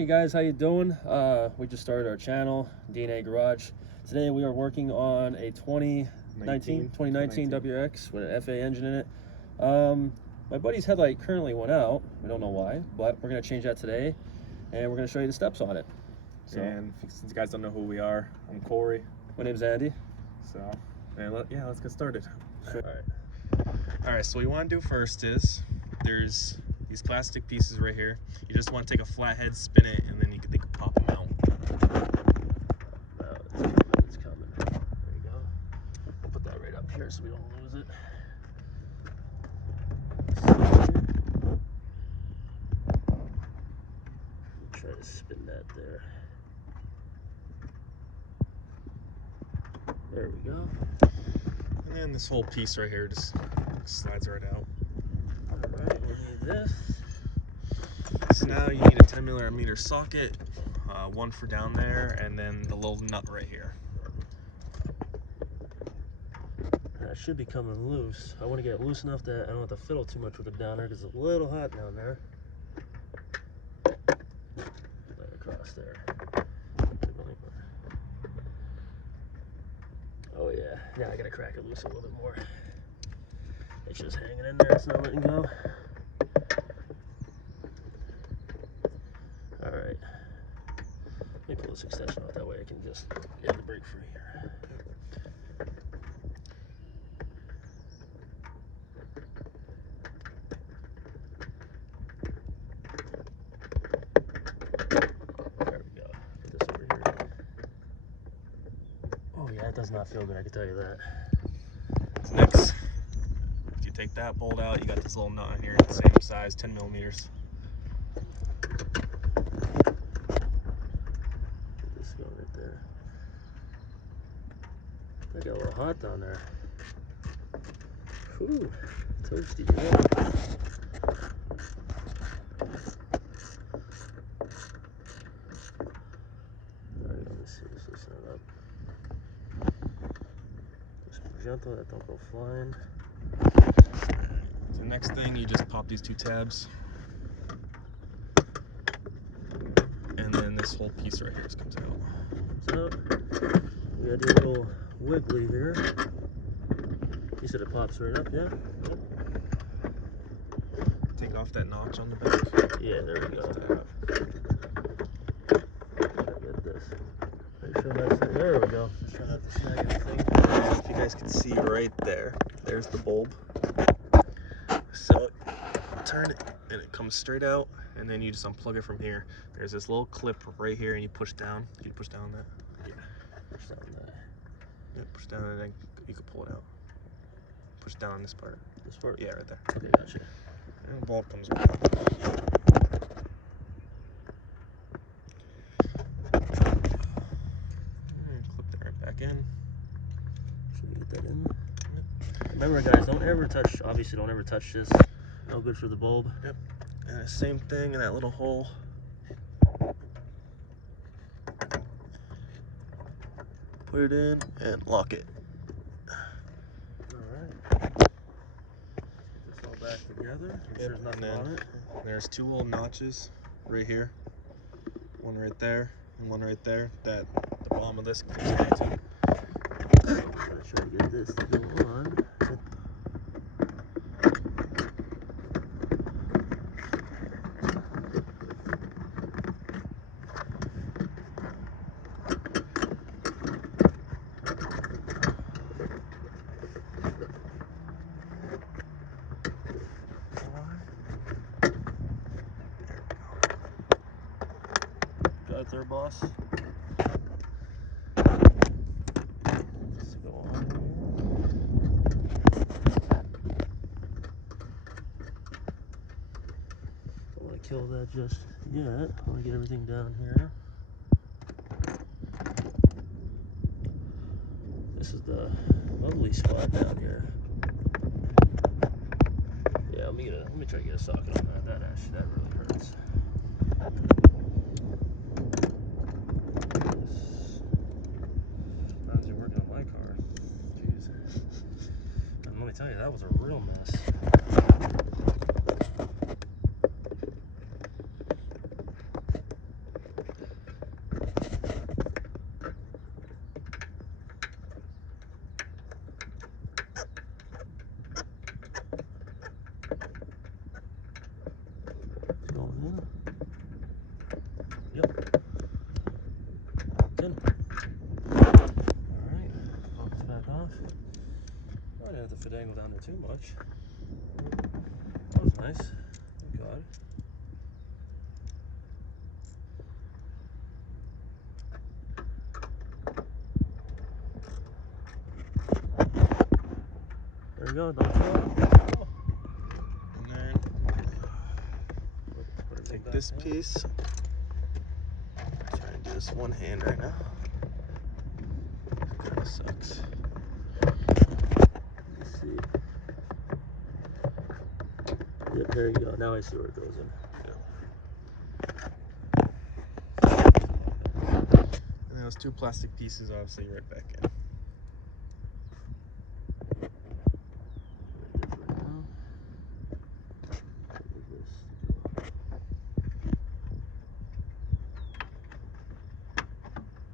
Hey guys, how you doing? We just started our channel, DNA Garage. Today we are working on a 2019 WRX with an FA engine in it. My buddy's headlight currently went out. We don't know why, but we're gonna change that today, and we're gonna show you the steps on it. So, and since you guys don't know who we are, I'm Corey. My name's Andy. So, let's get started. Sure. All right. So what you want to do first is there's these plastic pieces right here. You just want to take a flathead, spin it, and then they can pop them out. It's coming. There you go. I'll put that right up here so we don't lose it. Try to spin that there. There we go. And then this whole piece right here just slides right out. Alright, we need this. So now you need a 10mm socket, one for down there, and then the little nut right here. That should be coming loose. I want to get it loose enough that I don't have to fiddle too much with it down there because it's a little hot down there. Right across there. Oh yeah, now I gotta crack it loose a little bit more. It's just hanging in there, it's not letting go. Alright. Let me pull this extension out, that way I can just get the brake free here. There we go. Put this over here. Oh yeah, it does not feel good, I can tell you that. So next, if you take that bolt out, you got this little nut in here, same size, 10mm. This go right there. I got a little hot down there. Ooh, toasty. Yeah. Alright, let me see this is set up. Just be gentle, that don't go flying. So next thing, you just pop these two tabs. And then this whole piece right here just comes out. So, we gotta do a little wiggly here. You said it pops right up, yeah? Yep. Take off that notch on the back. Yeah, there we go. Get this. Make sure that's it. There we go. Just try not to snag anything. If you guys can see right there, there's the bulb. So turn it and it comes straight out, and then you just unplug it from here. There's this little clip right here, and you push down. Can you push down that? Yeah. Push down that. Yeah, push down and then you can pull it out. Push down on this part. This part? Yeah, right there. Okay, gotcha. And the bulb comes right out. And clip that right back in. Should we get that in? Yep. Remember guys, don't ever touch, obviously don't ever touch this. No good for the bulb. Yep. And the same thing in that little hole. Put it in and lock it. Alright. Get this all back together. Make sure there's nothing on it. There's two little notches right here. One right there and one right there that the bottom of this goes into. Try to get this to go on. Got it there, boss. Let's go on here. Don't want to kill that just yet. I want to get everything down here. This is the lovely spot down here. Yeah, let me try to get a socket on that. That really hurts. Reminds me of working on my car. Jeez. And let me tell you, that was a real mess. it angle down there too much. That was nice. Thank God. There we go. Don't fall. And then take this piece. Try and do this one hand right now. Kind of sucks. Let's see. Yep, there you go. Now I see where it goes in. And those two plastic pieces obviously right back in.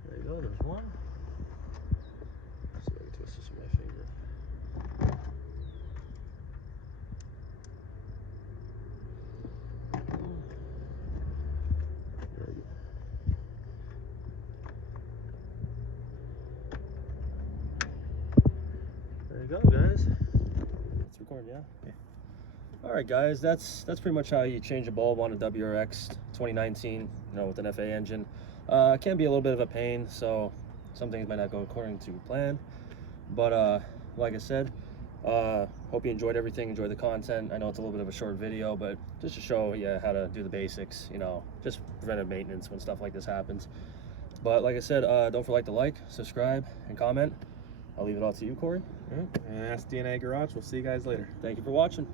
There you go, there's one. Let's see if I can twist this with my finger. There you go, guys. It's recording, yeah? Yeah. Alright guys, that's pretty much how you change a bulb on a WRX 2019, you know, with an FA engine. It can be a little bit of a pain, so some things might not go according to plan. But like I said, hope you enjoyed everything, enjoyed the content. I know it's a little bit of a short video, but just to show you how to do the basics, you know, just preventive maintenance when stuff like this happens. But like I said, don't forget to like, subscribe, and comment. I'll leave it all to you, Corey. And that's DNA Garage. We'll see you guys later. Thank you for watching.